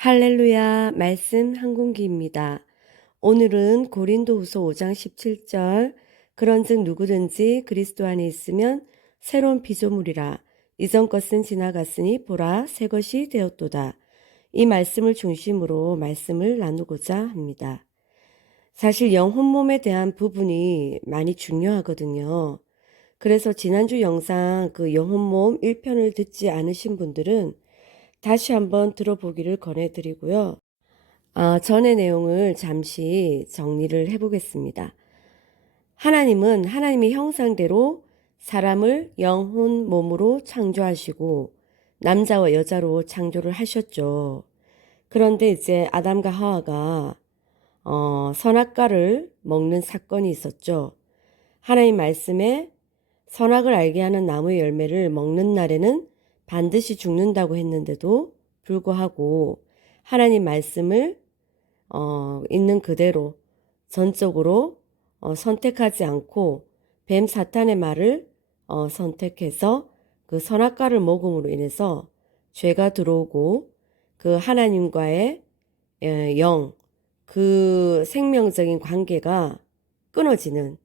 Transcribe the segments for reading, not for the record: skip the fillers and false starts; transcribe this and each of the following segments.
할렐루야, 말씀 한 공기입니다. 오늘은 고린도후서 5장 17절, 그런즉 누구든지 그리스도 안에 있으면 새로운 피조물이라. 이전 것은 지나갔으니 보라, 새 것이 되었도다. 이 말씀을 중심으로 말씀을 나누고자 합니다. 사실 영혼 몸에 대한 부분이 많이 중요하거든요. 그래서 지난주 영상 그 영혼 몸 1편을 듣지 않으신 분들은 다시 한번 들어보기를 권해드리고요. 전의 내용을 잠시 정리를 해보겠습니다. 하나님은 하나님의 형상대로 사람을 영혼 몸으로 창조하시고 남자와 여자로 창조를 하셨죠. 그런데 이제 아담과 하와가 선악과를 먹는 사건이 있었죠. 하나님 말씀에 선악을 알게 하는 나무의 열매를 먹는 날에는 반드시 죽는다고 했는데도 불구하고 하나님 말씀을 있는 그대로 전적으로 선택하지 않고 뱀 사탄의 말을 선택해서 그 선악과를 먹음으로 인해서 죄가 들어오고 그 하나님과의 그 생명적인 관계가 끊어지는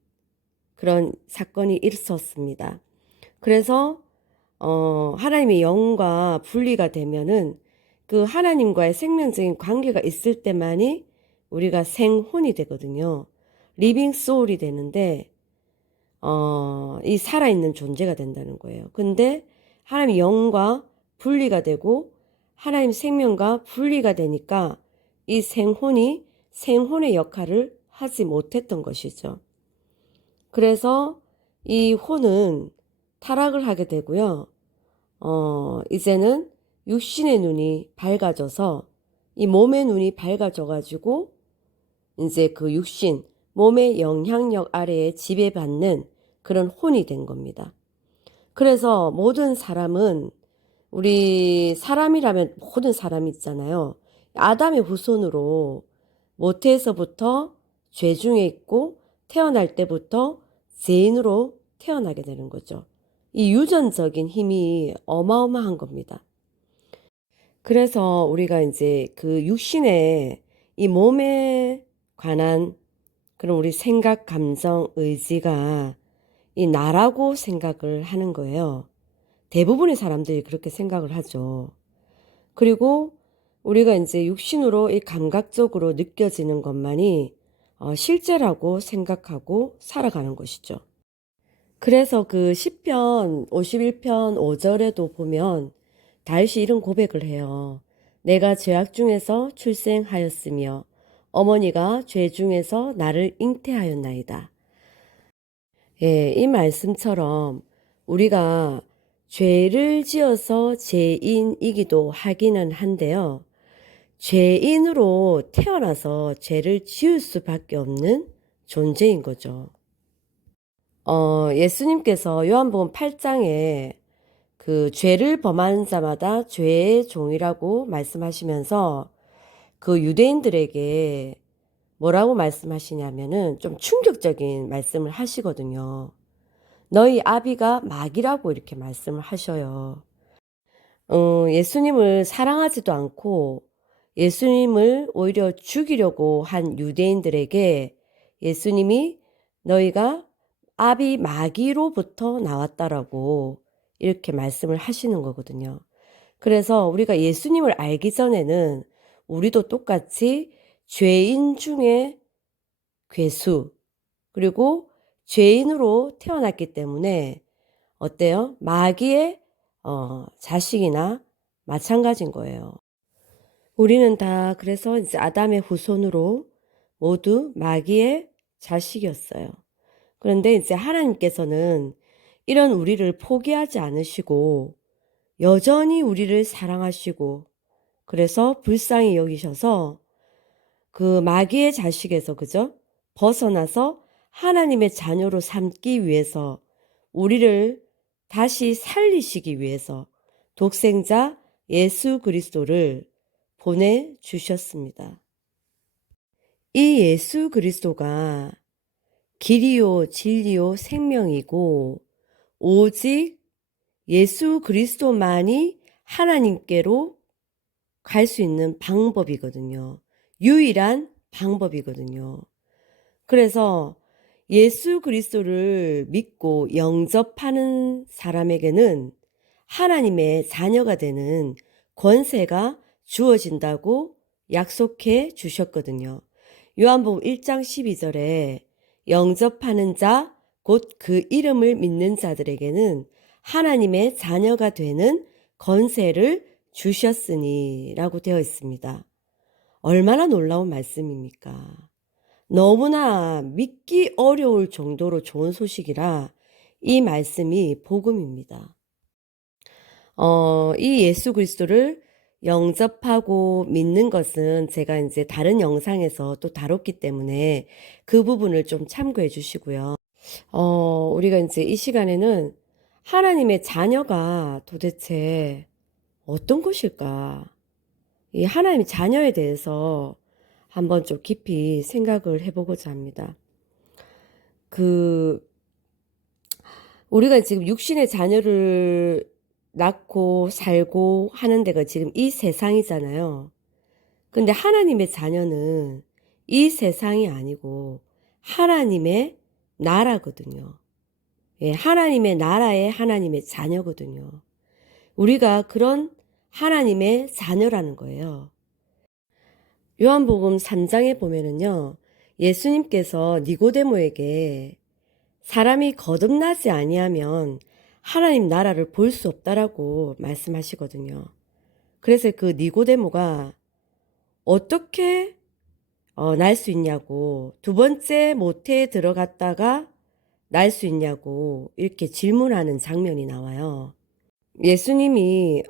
그런 사건이 있었습니다. 그래서 하나님의 영과 분리가 되면은 그 하나님과의 생명적인 관계가 있을 때만이 우리가 생혼이 되거든요. 리빙 소울이 되는데 이 살아있는 존재가 된다는 거예요. 근데 하나님의 영과 분리가 되고 하나님 생명과 분리가 되니까 이 생혼의 역할을 하지 못했던 것이죠. 그래서 이 혼은 타락을 하게 되고요. 이제는 육신의 눈이 밝아져서 이 몸의 눈이 밝아져가지고 이제 그 육신, 몸의 영향력 아래에 지배받는 그런 혼이 된 겁니다. 그래서 모든 사람은 우리 사람이라면 모든 사람이 있잖아요. 아담의 후손으로 모태에서부터 죄 중에 있고 태어날 때부터 죄인으로 태어나게 되는 거죠. 이 유전적인 힘이 어마어마한 겁니다. 그래서 우리가 이제 그 육신의 이 몸에 관한 그런 우리 생각, 감정, 의지가 이 나라고 생각을 하는 거예요. 대부분의 사람들이 그렇게 생각을 하죠. 그리고 우리가 이제 육신으로 이 감각적으로 느껴지는 것만이 실제라고 생각하고 살아가는 것이죠. 그래서 그 시편 51편 5절에도 보면 다윗이 이런 고백을 해요. 내가 죄악 중에서 출생하였으며 어머니가 죄 중에서 나를 잉태하였나이다. 예, 이 말씀처럼 우리가 죄를 지어서 죄인이기도 하기는 한데요. 죄인으로 태어나서 죄를 지을 수밖에 없는 존재인 거죠. 예수님께서 요한복음 8장에 그 죄를 범한 자마다 죄의 종이라고 말씀하시면서 그 유대인들에게 뭐라고 말씀하시냐면은 좀 충격적인 말씀을 하시거든요. 너희 아비가 마귀라고 이렇게 말씀을 하셔요. 예수님을 사랑하지도 않고 예수님을 오히려 죽이려고 한 유대인들에게 예수님이 너희가 아비 마귀로부터 나왔다라고 이렇게 말씀을 하시는 거거든요. 그래서 우리가 예수님을 알기 전에는 우리도 똑같이 죄인 중에 괴수, 그리고 죄인으로 태어났기 때문에 어때요? 마귀의 자식이나 마찬가지인 거예요. 우리는 다 그래서 이제 아담의 후손으로 모두 마귀의 자식이었어요. 그런데 이제 하나님께서는 이런 우리를 포기하지 않으시고 여전히 우리를 사랑하시고 그래서 불쌍히 여기셔서 그 마귀의 자식에서 그죠? 벗어나서 하나님의 자녀로 삼기 위해서 우리를 다시 살리시기 위해서 독생자 예수 그리스도를 보내주셨습니다. 이 예수 그리스도가 길이요 진리요 생명이고 오직 예수 그리스도만이 하나님께로 갈 수 있는 방법이거든요. 유일한 방법이거든요. 그래서 예수 그리스도를 믿고 영접하는 사람에게는 하나님의 자녀가 되는 권세가 주어진다고 약속해 주셨거든요. 요한복음 1장 12절에 영접하는 자, 곧 그 이름을 믿는 자들에게는 하나님의 자녀가 되는 권세를 주셨으니 라고 되어 있습니다. 얼마나 놀라운 말씀입니까? 너무나 믿기 어려울 정도로 좋은 소식이라 이 말씀이 복음입니다. 이 예수 그리스도를 영접하고 믿는 것은 제가 이제 다른 영상에서 또 다뤘기 때문에 그 부분을 좀 참고해 주시고요. 우리가 이제 이 시간에는 하나님의 자녀가 도대체 어떤 것일까? 이 하나님의 자녀에 대해서 한번 좀 깊이 생각을 해보고자 합니다. 우리가 지금 육신의 자녀를 낳고 살고 하는 데가 지금 이 세상이잖아요. 근데 하나님의 자녀는 이 세상이 아니고 하나님의 나라거든요. 예, 하나님의 나라의 하나님의 자녀거든요. 우리가 그런 하나님의 자녀라는 거예요. 요한복음 3장에 보면은요, 예수님께서 니고데모에게 사람이 거듭나지 아니하면 하나님 나라를 볼 수 없다라고 말씀하시거든요. 그래서 그 니고데모가 어떻게 날 수 있냐고, 두 번째 모태에 들어갔다가 날 수 있냐고 이렇게 질문하는 장면이 나와요. 예수님이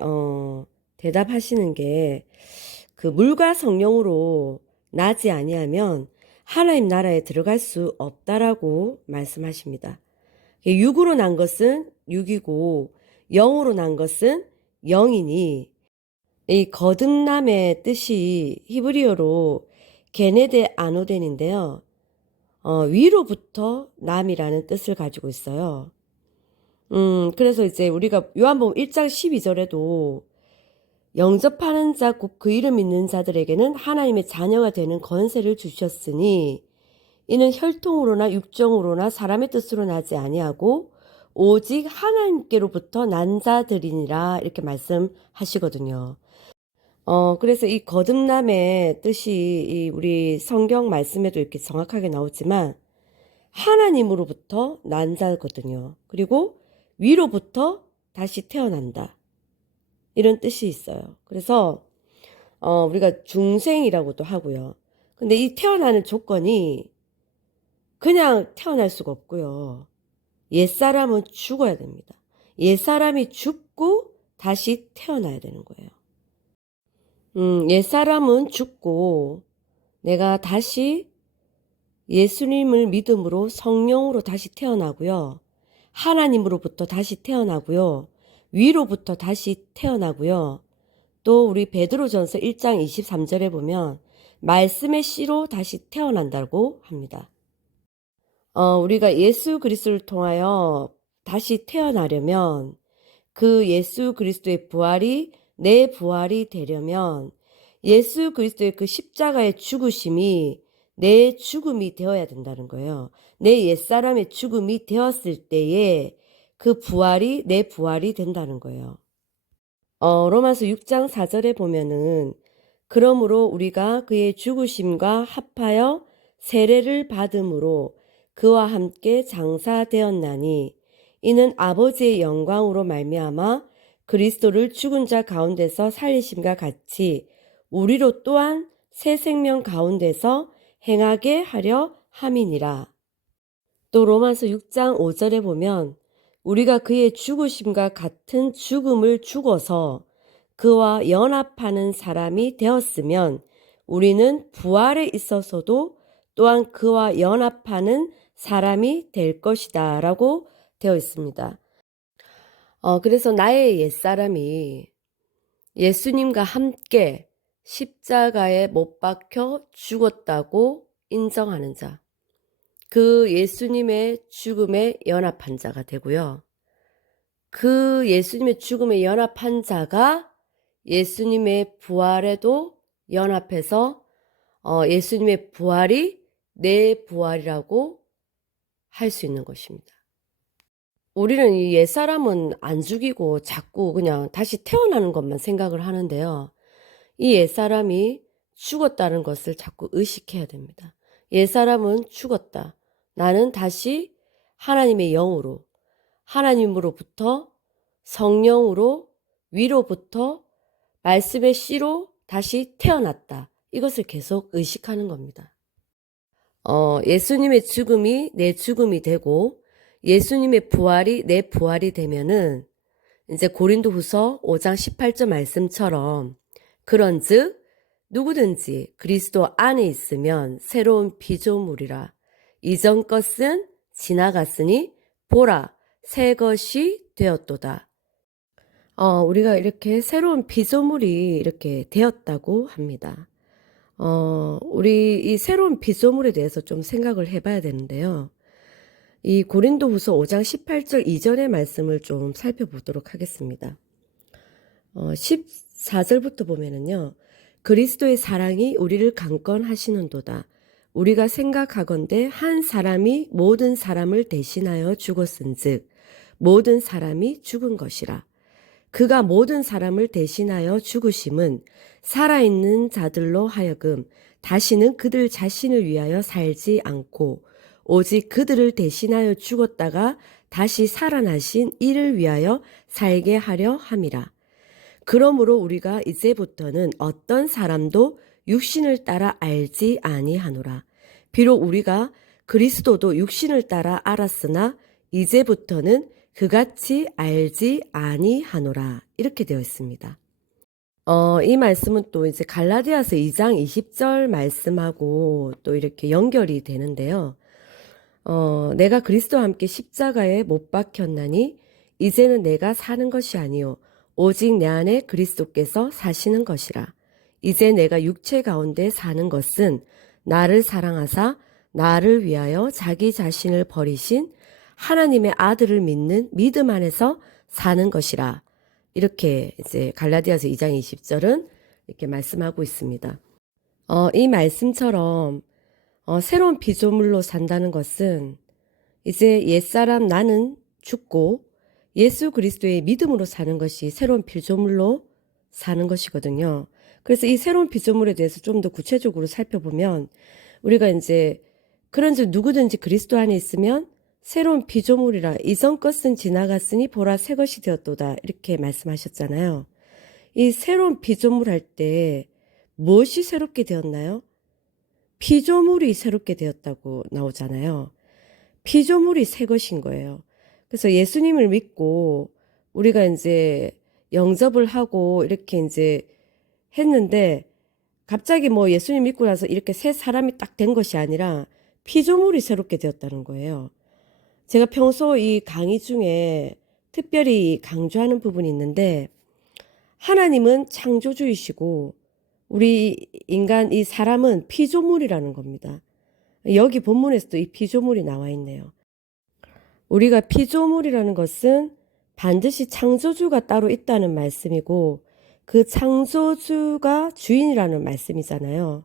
대답하시는 게 그 물과 성령으로 나지 아니하면 하나님 나라에 들어갈 수 없다라고 말씀하십니다. 육으로 난 것은 육이고 영으로 난 것은 영이니, 이 거듭남의 뜻이 히브리어로 게네데 아노덴인데요. 위로부터 남이라는 뜻을 가지고 있어요. 그래서 이제 우리가 요한복음 1장 12절에도 영접하는 자, 곧 그 이름 믿는 자들에게는 하나님의 자녀가 되는 권세를 주셨으니 이는 혈통으로나 육정으로나 사람의 뜻으로 나지 아니하고 오직 하나님께로부터 난 자들이니라 이렇게 말씀하시거든요. 그래서 이 거듭남의 뜻이 이 우리 성경 말씀에도 이렇게 정확하게 나오지만 하나님으로부터 난 자거든요. 그리고 위로부터 다시 태어난다. 이런 뜻이 있어요. 그래서 우리가 중생이라고도 하고요. 근데 이 태어나는 조건이 그냥 태어날 수가 없고요. 옛사람은 죽어야 됩니다. 옛사람이 죽고 다시 태어나야 되는 거예요. 옛사람은 죽고 내가 다시 예수님을 믿음으로 성령으로 다시 태어나고요. 하나님으로부터 다시 태어나고요. 위로부터 다시 태어나고요. 또 우리 베드로전서 1장 23절에 보면 말씀의 씨로 다시 태어난다고 합니다. 우리가 예수 그리스도를 통하여 다시 태어나려면 그 예수 그리스도의 부활이 내 부활이 되려면 예수 그리스도의 그 십자가의 죽으심이 내 죽음이 되어야 된다는 거예요. 내 옛사람의 죽음이 되었을 때에 그 부활이 내 부활이 된다는 거예요. 로마서 6장 4절에 보면은 그러므로 우리가 그의 죽으심과 합하여 세례를 받음으로 그와 함께 장사되었나니 이는 아버지의 영광으로 말미암아 그리스도를 죽은 자 가운데서 살리심과 같이 우리로 또한 새 생명 가운데서 행하게 하려 함이니라. 또 로마서 6장 5절에 보면 우리가 그의 죽으심과 같은 죽음을 죽어서 그와 연합하는 사람이 되었으면 우리는 부활에 있어서도 또한 그와 연합하는 사람이 될 것이다 라고 되어 있습니다. 그래서 나의 옛사람이 예수님과 함께 십자가에 못 박혀 죽었다고 인정하는 자, 그 예수님의 죽음에 연합한 자가 되고요. 그 예수님의 죽음에 연합한 자가 예수님의 부활에도 연합해서 예수님의 부활이 내 부활이라고 할 수 있는 것입니다. 우리는 이 옛사람은 안 죽이고 자꾸 그냥 다시 태어나는 것만 생각을 하는데요. 이 옛사람이 죽었다는 것을 자꾸 의식해야 됩니다. 옛사람은 죽었다. 나는 다시 하나님의 영으로, 하나님으로부터 성령으로, 위로부터 말씀의 씨로 다시 태어났다. 이것을 계속 의식하는 겁니다. 예수님의 죽음이 내 죽음이 되고 예수님의 부활이 내 부활이 되면은 이제 고린도후서 5장 18절 말씀처럼 그런즉 누구든지 그리스도 안에 있으면 새로운 피조물이라 이전 것은 지나갔으니 보라 새 것이 되었도다. 우리가 이렇게 새로운 피조물이 이렇게 되었다고 합니다. 우리 이 새로운 피조물에 대해서 좀 생각을 해봐야 되는데요. 이 고린도후서 5장 18절 이전의 말씀을 좀 살펴보도록 하겠습니다. 14절부터 보면은요. 그리스도의 사랑이 우리를 강권하시는도다. 우리가 생각하건대 한 사람이 모든 사람을 대신하여 죽었은즉 모든 사람이 죽은 것이라. 그가 모든 사람을 대신하여 죽으심은 살아있는 자들로 하여금 다시는 그들 자신을 위하여 살지 않고 오직 그들을 대신하여 죽었다가 다시 살아나신 이를 위하여 살게 하려 함이라. 그러므로 우리가 이제부터는 어떤 사람도 육신을 따라 알지 아니하노라. 비록 우리가 그리스도도 육신을 따라 알았으나 이제부터는 그같이 알지 아니하노라. 이렇게 되어 있습니다. 이 말씀은 또 이제 갈라디아서 2장 20절 말씀하고 또 이렇게 연결이 되는데요. 내가 그리스도와 함께 십자가에 못 박혔나니 이제는 내가 사는 것이 아니요 오직 내 안에 그리스도께서 사시는 것이라. 이제 내가 육체 가운데 사는 것은 나를 사랑하사 나를 위하여 자기 자신을 버리신 하나님의 아들을 믿는 믿음 안에서 사는 것이라. 이렇게 이제 갈라디아서 2장 20절은 이렇게 말씀하고 있습니다. 이 말씀처럼 새로운 피조물로 산다는 것은 이제 옛사람 나는 죽고 예수 그리스도의 믿음으로 사는 것이 새로운 피조물로 사는 것이거든요. 그래서 이 새로운 피조물에 대해서 좀 더 구체적으로 살펴보면 우리가 이제 그런즉 누구든지 그리스도 안에 있으면 새로운 피조물이라 이전 것은 지나갔으니 보라 새 것이 되었도다 이렇게 말씀하셨잖아요. 이 새로운 피조물 할 때 무엇이 새롭게 되었나요? 피조물이 새롭게 되었다고 나오잖아요. 피조물이 새 것인 거예요. 그래서 예수님을 믿고 우리가 이제 영접을 하고 이렇게 이제 했는데 갑자기 뭐 예수님 믿고 나서 이렇게 새 사람이 딱 된 것이 아니라 피조물이 새롭게 되었다는 거예요. 제가 평소 이 강의 중에 특별히 강조하는 부분이 있는데 하나님은 창조주이시고 우리 인간 이 사람은 피조물이라는 겁니다. 여기 본문에서도 이 피조물이 나와 있네요. 우리가 피조물이라는 것은 반드시 창조주가 따로 있다는 말씀이고 그 창조주가 주인이라는 말씀이잖아요.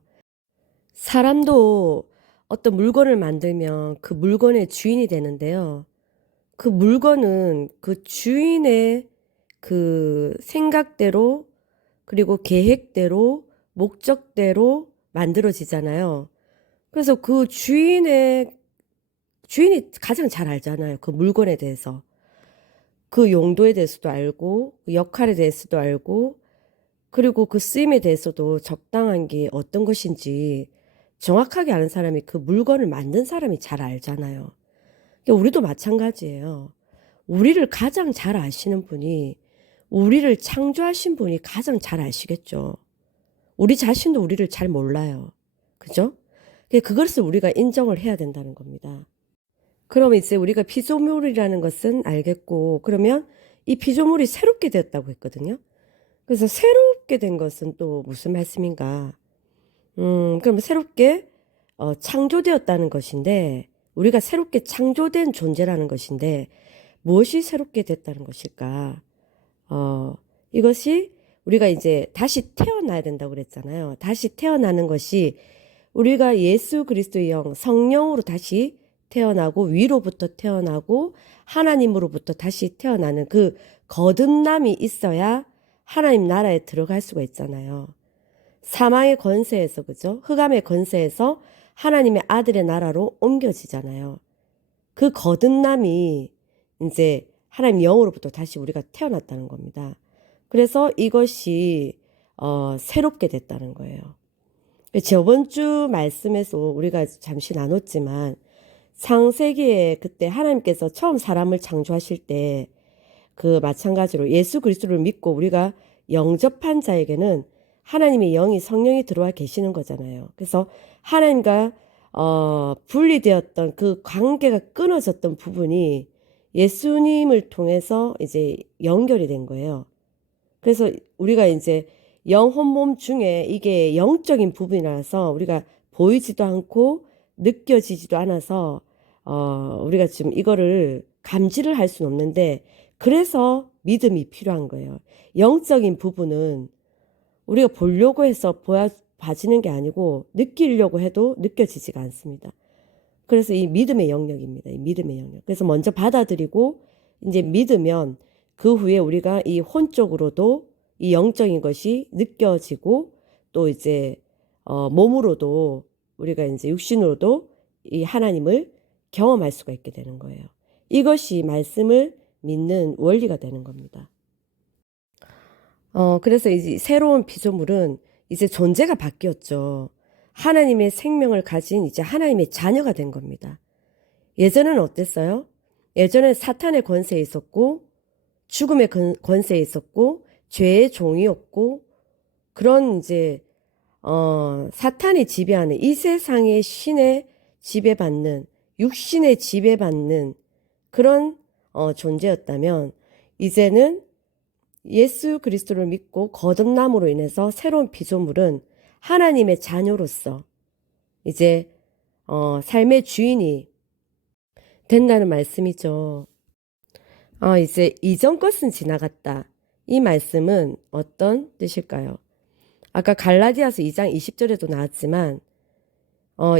사람도 어떤 물건을 만들면 그 물건의 주인이 되는데요. 그 물건은 그 주인의 그 생각대로 그리고 계획대로 목적대로 만들어지잖아요. 그래서 그 주인이 가장 잘 알잖아요. 그 물건에 대해서. 그 용도에 대해서도 알고 그 역할에 대해서도 알고 그리고 그 쓰임에 대해서도 적당한 게 어떤 것인지 정확하게 아는 사람이 그 물건을 만든 사람이 잘 알잖아요. 그러니까 우리도 마찬가지예요. 우리를 가장 잘 아시는 분이 우리를 창조하신 분이 가장 잘 아시겠죠. 우리 자신도 우리를 잘 몰라요. 그죠? 그것을 우리가 인정을 해야 된다는 겁니다. 그럼 이제 우리가 피조물이라는 것은 알겠고 그러면 이 피조물이 새롭게 되었다고 했거든요. 그래서 새롭게 된 것은 또 무슨 말씀인가? 그럼 새롭게 창조되었다는 것인데 우리가 새롭게 창조된 존재라는 것인데 무엇이 새롭게 됐다는 것일까? 이것이 우리가 이제 다시 태어나야 된다고 그랬잖아요. 다시 태어나는 것이 우리가 예수 그리스도의 영, 성령으로 다시 태어나고 위로부터 태어나고 하나님으로부터 다시 태어나는 그 거듭남이 있어야 하나님 나라에 들어갈 수가 있잖아요. 사망의 권세에서, 그죠? 흑암의 권세에서 하나님의 아들의 나라로 옮겨지잖아요. 그 거듭남이 이제 하나님 영으로부터 다시 우리가 태어났다는 겁니다. 그래서 이것이 새롭게 됐다는 거예요. 저번 주 말씀에서 우리가 잠시 나눴지만 창세기에 그때 하나님께서 처음 사람을 창조하실 때 그 마찬가지로 예수 그리스도를 믿고 우리가 영접한 자에게는 하나님의 영이 성령이 들어와 계시는 거잖아요. 그래서 하나님과 분리되었던 그 관계가 끊어졌던 부분이 예수님을 통해서 이제 연결이 된 거예요. 그래서 우리가 이제 영혼 몸 중에 이게 영적인 부분이라서 우리가 보이지도 않고 느껴지지도 않아서 우리가 지금 이거를 감지를 할 수는 없는데 그래서 믿음이 필요한 거예요. 영적인 부분은 우리가 보려고 해서 봐지는 게 아니고 느끼려고 해도 느껴지지가 않습니다. 그래서 이 믿음의 영역입니다. 이 믿음의 영역. 그래서 먼저 받아들이고 이제 믿으면 그 후에 우리가 이 혼적으로도 이 영적인 것이 느껴지고 또 이제 몸으로도 우리가 이제 육신으로도 이 하나님을 경험할 수가 있게 되는 거예요. 이것이 말씀을 믿는 원리가 되는 겁니다. 그래서 이제 새로운 피조물은 이제 존재가 바뀌었죠. 하나님의 생명을 가진 이제 하나님의 자녀가 된 겁니다. 예전에는 어땠어요? 예전에 사탄의 권세에 있었고 죽음의 권세에 있었고 죄의 종이었고 그런 이제 사탄이 지배하는 이 세상의 신의 지배받는 육신의 지배받는 그런 존재였다면 이제는 예수 그리스도를 믿고 거듭남으로 인해서 새로운 피조물은 하나님의 자녀로서 이제 삶의 주인이 된다는 말씀이죠. 이제 이전 것은 지나갔다. 이 말씀은 어떤 뜻일까요? 아까 갈라디아서 2장 20절에도 나왔지만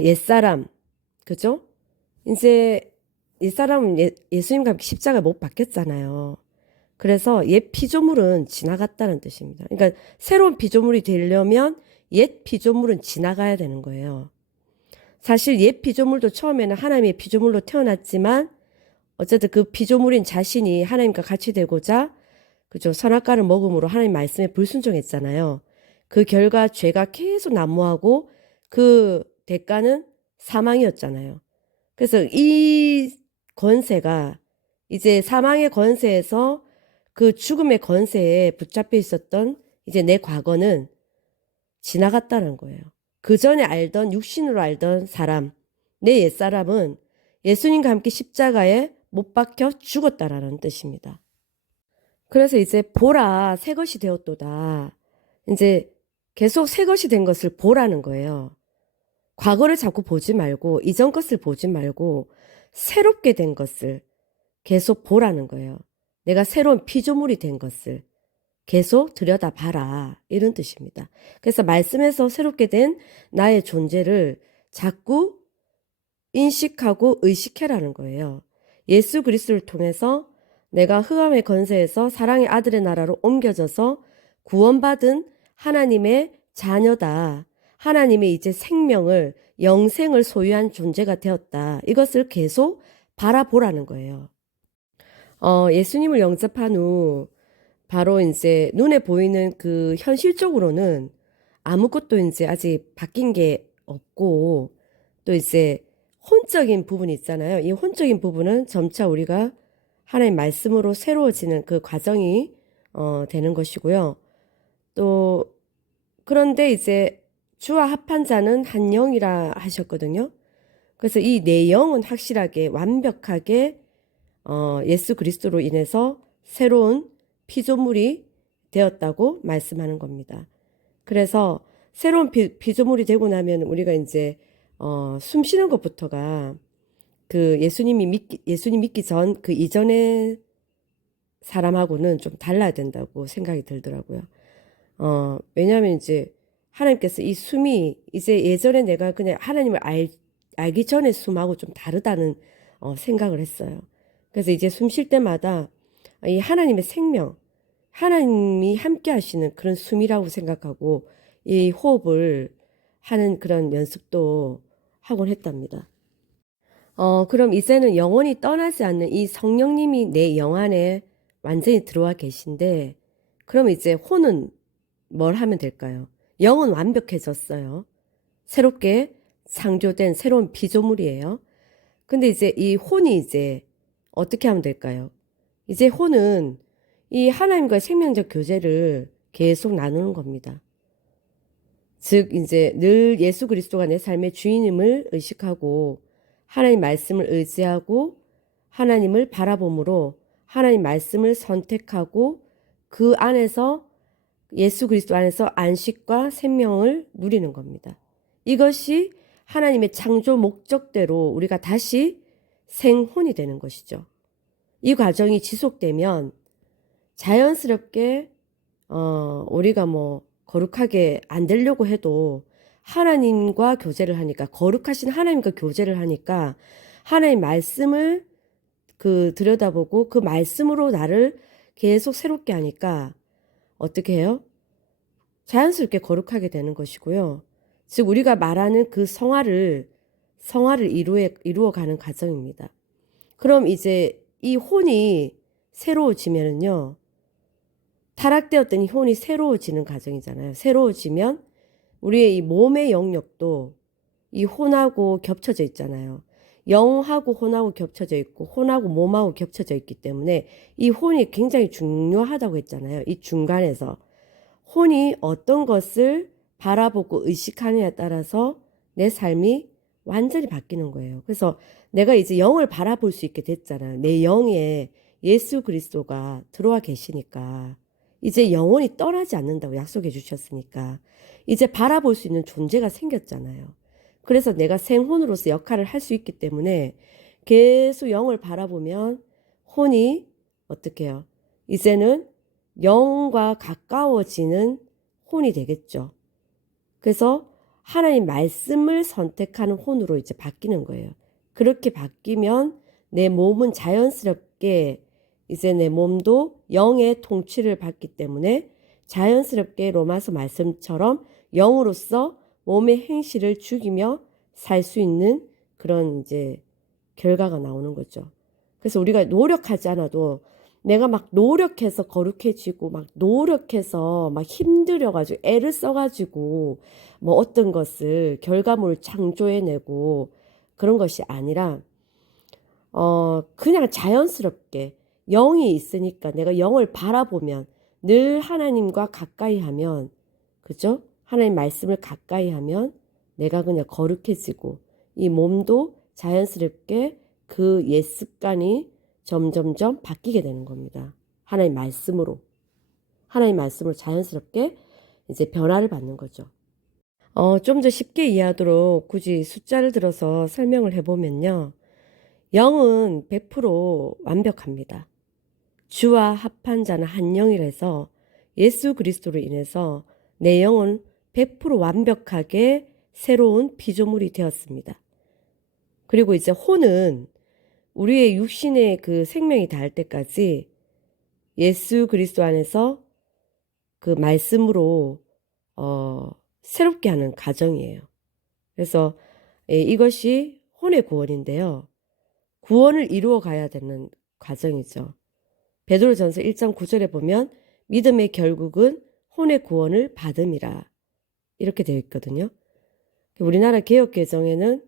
옛사람, 그죠? 이제 옛사람은 예수님과 함께 십자가 못 박혔잖아요. 그래서 옛 피조물은 지나갔다는 뜻입니다. 그러니까 새로운 피조물이 되려면 옛 피조물은 지나가야 되는 거예요. 사실 옛 피조물도 처음에는 하나님의 피조물로 태어났지만 어쨌든 그 피조물인 자신이 하나님과 같이 되고자 그죠? 선악과를 먹음으로 하나님 말씀에 불순종했잖아요. 그 결과 죄가 계속 난무하고 그 대가는 사망이었잖아요. 그래서 이 권세가 이제 사망의 권세에서 그 죽음의 권세에 붙잡혀 있었던 이제 내 과거는 지나갔다는 거예요. 그 전에 알던 육신으로 알던 사람, 내 옛사람은 예수님과 함께 십자가에 못 박혀 죽었다라는 뜻입니다. 그래서 이제 보라 새 것이 되었도다. 이제 계속 새 것이 된 것을 보라는 거예요. 과거를 자꾸 보지 말고 이전 것을 보지 말고 새롭게 된 것을 계속 보라는 거예요. 내가 새로운 피조물이 된 것을 계속 들여다봐라 이런 뜻입니다. 그래서 말씀에서 새롭게 된 나의 존재를 자꾸 인식하고 의식해라는 거예요. 예수 그리스도를 통해서 내가 흑암의 권세에서 사랑의 아들의 나라로 옮겨져서 구원받은 하나님의 자녀다. 하나님의 이제 생명을 영생을 소유한 존재가 되었다. 이것을 계속 바라보라는 거예요. 예수님을 영접한 후 바로 이제 눈에 보이는 그 현실적으로는 아무것도 이제 아직 바뀐 게 없고 또 이제 혼적인 부분이 있잖아요. 이 혼적인 부분은 점차 우리가 하나님 말씀으로 새로워지는 그 과정이 되는 것이고요. 또 그런데 이제 주와 합한 자는 한 영이라 하셨거든요. 그래서 이 내 영은 확실하게 완벽하게 예수 그리스도로 인해서 새로운 피조물이 되었다고 말씀하는 겁니다. 그래서 새로운 피조물이 되고 나면 우리가 이제 숨 쉬는 것부터가 그 예수님 믿기 전 그 이전의 사람하고는 좀 달라야 된다고 생각이 들더라고요. 왜냐하면 이제 하나님께서 이 숨이 이제 예전에 내가 그냥 하나님을 알기 전에 숨하고 좀 다르다는 생각을 했어요. 그래서 이제 숨 쉴 때마다 이 하나님의 생명, 하나님이 함께 하시는 그런 숨이라고 생각하고 이 호흡을 하는 그런 연습도 하곤 했답니다. 그럼 이제는 영원히 떠나지 않는 이 성령님이 내 영 안에 완전히 들어와 계신데, 그럼 이제 혼은 뭘 하면 될까요? 영은 완벽해졌어요. 새롭게 창조된 새로운 피조물이에요. 근데 이제 이 혼이 이제 어떻게 하면 될까요? 이제 혼은 이 하나님과 생명적 교제를 계속 나누는 겁니다. 즉, 이제 늘 예수 그리스도가 내 삶의 주인임을 의식하고 하나님 말씀을 의지하고 하나님을 바라봄으로 하나님 말씀을 선택하고 그 안에서 예수 그리스도 안에서 안식과 생명을 누리는 겁니다. 이것이 하나님의 창조 목적대로 우리가 다시 생혼이 되는 것이죠. 이 과정이 지속되면 자연스럽게 우리가 뭐 거룩하게 안 되려고 해도 하나님과 교제를 하니까, 거룩하신 하나님과 교제를 하니까 하나님 말씀을 들여다보고 그 말씀으로 나를 계속 새롭게 하니까 어떻게 해요? 자연스럽게 거룩하게 되는 것이고요. 즉 우리가 말하는 그 성화를 이루어가는 과정입니다. 그럼 이제 이 혼이 새로워지면은요, 타락되었던 이 혼이 새로워지는 과정이잖아요. 새로워지면 우리의 이 몸의 영역도 이 혼하고 겹쳐져 있잖아요. 영하고 혼하고 겹쳐져 있고 혼하고 몸하고 겹쳐져 있기 때문에 이 혼이 굉장히 중요하다고 했잖아요. 이 중간에서 혼이 어떤 것을 바라보고 의식하느냐에 따라서 내 삶이 완전히 바뀌는 거예요. 그래서 내가 이제 영을 바라볼 수 있게 됐잖아요. 내 영에 예수 그리스도가 들어와 계시니까 이제 영원히 떠나지 않는다고 약속해 주셨으니까 이제 바라볼 수 있는 존재가 생겼잖아요. 그래서 내가 생혼으로서 역할을 할 수 있기 때문에 계속 영을 바라보면 혼이 어떻게 해요? 이제는 영과 가까워지는 혼이 되겠죠. 그래서 하나님 말씀을 선택하는 혼으로 이제 바뀌는 거예요. 그렇게 바뀌면 내 몸은 자연스럽게 이제 내 몸도 영의 통치를 받기 때문에 자연스럽게 로마서 말씀처럼 영으로서 몸의 행실을 죽이며 살 수 있는 그런 이제 결과가 나오는 거죠. 그래서 우리가 노력하지 않아도 내가 막 노력해서 거룩해지고 막 노력해서 막 힘들여가지고 애를 써가지고 뭐 어떤 것을 결과물을 창조해내고 그런 것이 아니라 그냥 자연스럽게 영이 있으니까 내가 영을 바라보면 늘 하나님과 가까이 하면 그죠? 하나님 말씀을 가까이 하면 내가 그냥 거룩해지고 이 몸도 자연스럽게 그 옛 습관이 점점점 바뀌게 되는 겁니다. 하나님 말씀으로. 하나님 말씀으로 자연스럽게 이제 변화를 받는 거죠. 좀 더 쉽게 이해하도록 굳이 숫자를 들어서 설명을 해보면요. 0은 100% 완벽합니다. 주와 합한 자는 한 영이라서 예수 그리스도로 인해서 내 영은 100% 완벽하게 새로운 피조물이 되었습니다. 그리고 이제 혼은 우리의 육신의 그 생명이 닿을 때까지 예수 그리스도 안에서 그 말씀으로 새롭게 하는 과정이에요. 그래서 이것이 혼의 구원인데요. 구원을 이루어 가야 되는 과정이죠. 베드로전서 1장 9절에 보면 믿음의 결국은 혼의 구원을 받음이라 이렇게 되어 있거든요. 우리나라 개역개정에는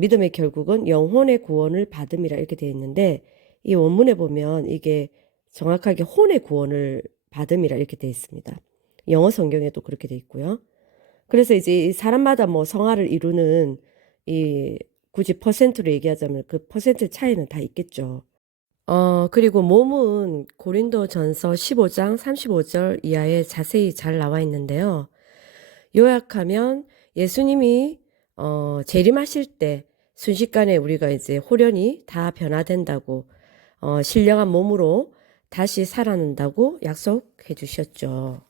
믿음의 결국은 영혼의 구원을 받음이라 이렇게 되어 있는데 이 원문에 보면 이게 정확하게 혼의 구원을 받음이라 이렇게 되어 있습니다. 영어 성경에도 그렇게 되어 있고요. 그래서 이제 사람마다 뭐 성화를 이루는 이 굳이 퍼센트로 얘기하자면 그 퍼센트 차이는 다 있겠죠. 그리고 몸은 고린도전서 15장 35절 이하에 자세히 잘 나와 있는데요. 요약하면 예수님이 재림하실 때 순식간에 우리가 이제 홀연히 다 변화된다고 신령한 몸으로 다시 살아난다고 약속해 주셨죠.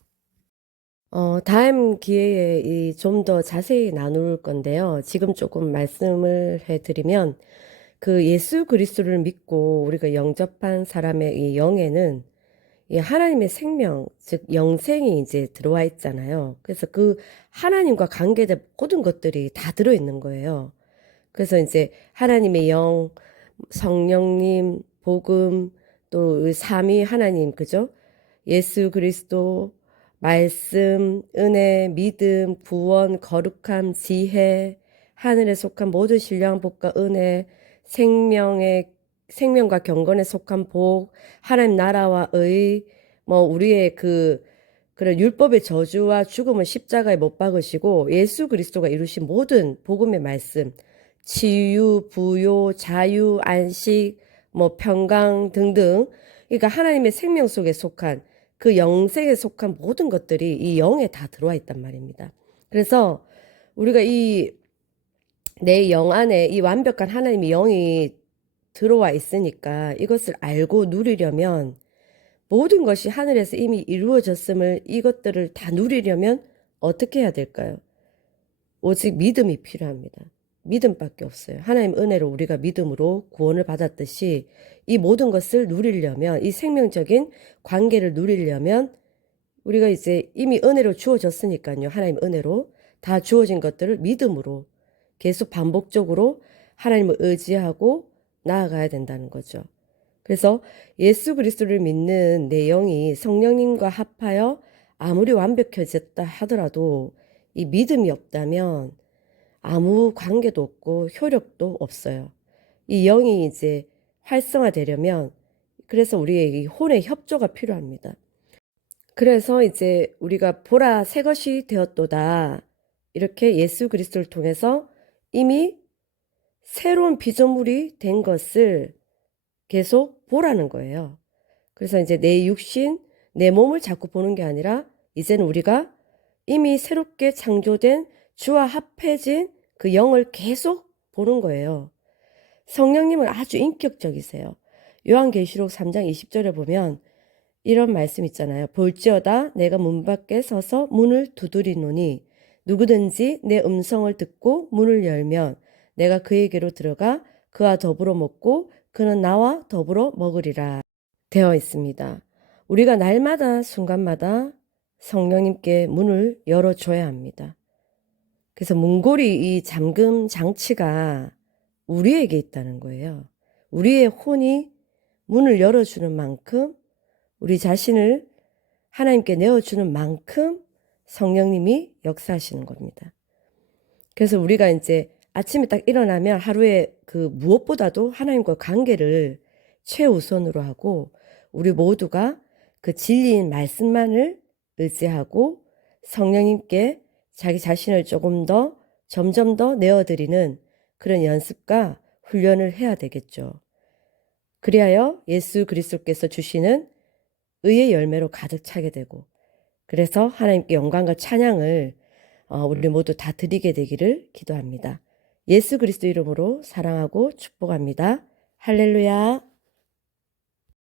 다음 기회에 좀 더 자세히 나눌 건데요. 지금 조금 말씀을 해드리면, 그 예수 그리스도를 믿고 우리가 영접한 사람의 이 영에는 이 하나님의 생명, 즉 영생이 이제 들어와 있잖아요. 그래서 그 하나님과 관계된 모든 것들이 다 들어있는 거예요. 그래서 이제 하나님의 영, 성령님, 복음, 또 삼위 하나님, 그죠? 예수 그리스도, 말씀, 은혜, 믿음, 구원, 거룩함, 지혜, 하늘에 속한 모든 신령한 복과 은혜, 생명과 경건에 속한 복, 하나님 나라와 의, 뭐 우리의 그런 율법의 저주와 죽음을 십자가에 못 박으시고 예수 그리스도가 이루신 모든 복음의 말씀, 치유, 부요, 자유, 안식, 뭐 평강 등등, 그러니까 하나님의 생명 속에 속한 그 영생에 속한 모든 것들이 이 영에 다 들어와 있단 말입니다. 그래서 우리가 이 내 영 안에 이 완벽한 하나님의 영이 들어와 있으니까 이것을 알고 누리려면 모든 것이 하늘에서 이미 이루어졌음을 이것들을 다 누리려면 어떻게 해야 될까요? 오직 믿음이 필요합니다. 믿음밖에 없어요. 하나님 은혜로 우리가 믿음으로 구원을 받았듯이 이 모든 것을 누리려면, 이 생명적인 관계를 누리려면 우리가 이제 이미 은혜로 주어졌으니까요. 하나님 은혜로 다 주어진 것들을 믿음으로 계속 반복적으로 하나님을 의지하고 나아가야 된다는 거죠. 그래서 예수 그리스도를 믿는 내 영이 성령님과 합하여 아무리 완벽해졌다 하더라도 이 믿음이 없다면 아무 관계도 없고 효력도 없어요. 이 영이 이제 활성화되려면 그래서 우리의 이 혼의 협조가 필요합니다. 그래서 이제 우리가 보라 새 것이 되었도다. 이렇게 예수 그리스도를 통해서 이미 새로운 피조물이 된 것을 계속 보라는 거예요. 그래서 이제 내 육신, 내 몸을 자꾸 보는 게 아니라 이제는 우리가 이미 새롭게 창조된 주와 합해진 그 영을 계속 보는 거예요. 성령님은 아주 인격적이세요. 요한계시록 3장 20절에 보면 이런 말씀 있잖아요. 볼지어다 내가 문 밖에 서서 문을 두드리노니 누구든지 내 음성을 듣고 문을 열면 내가 그에게로 들어가 그와 더불어 먹고 그는 나와 더불어 먹으리라 되어 있습니다. 우리가 날마다 순간마다 성령님께 문을 열어줘야 합니다. 그래서 문고리 이 잠금 장치가 우리에게 있다는 거예요. 우리의 혼이 문을 열어주는 만큼 우리 자신을 하나님께 내어주는 만큼 성령님이 역사하시는 겁니다. 그래서 우리가 이제 아침에 딱 일어나면 하루에 그 무엇보다도 하나님과 관계를 최우선으로 하고 우리 모두가 그 진리인 말씀만을 의지하고 성령님께 자기 자신을 조금 더 점점 더 내어드리는 그런 연습과 훈련을 해야 되겠죠. 그리하여 예수 그리스도께서 주시는 의의 열매로 가득 차게 되고 그래서 하나님께 영광과 찬양을 우리 모두 다 드리게 되기를 기도합니다. 예수 그리스도 이름으로 사랑하고 축복합니다. 할렐루야.